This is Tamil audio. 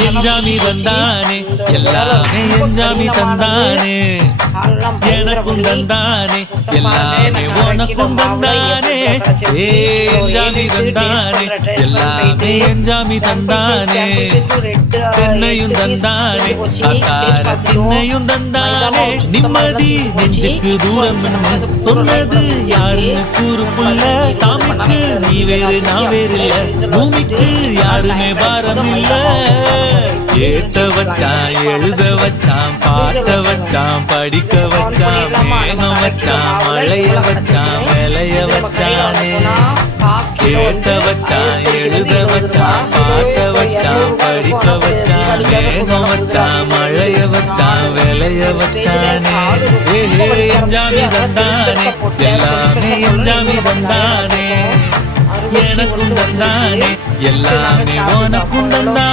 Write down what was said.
எஞ்சாமி தந்தானே எல்லாமே எஞ்சாமி தந்தானே எனக்கும் தந்தானே எல்லாமே உனக்கும் தந்தானே எஞ்சாமி தந்தானே எல்லாமே எஞ்சாமி தந்தானே தென்னையும் தந்தானே அக்கார திண்ணையும் தந்தானே நிம்மதி நெஞ்சுக்கு தூரம் சொன்னது யாருன்னு கூறுக்குள்ள சாமிக்கு நீ வேறு நான் வேறு இல்ல பூமிக்கு யாருமே பாரம் இல்ல ஏட்ட வச்சான் எழுத வச்சான் பாட்ட வச்சான் படிக்க வச்சான் மேகம் வச்சான் மழைய வச்சான் விளைய வச்சானே கேட்ட வச்சான் எழுத வச்சான் பாட்ட வச்சான் படிக்க வச்சான் மேகம் வச்சான் மழைய வச்சான் விளைய வச்சானே எஞ்சாமி தந்தானே எல்லாமே எஞ்சாமி தந்தானே எனக்கும் தந்தானே எல்லாமே உனக்கும் தந்தானே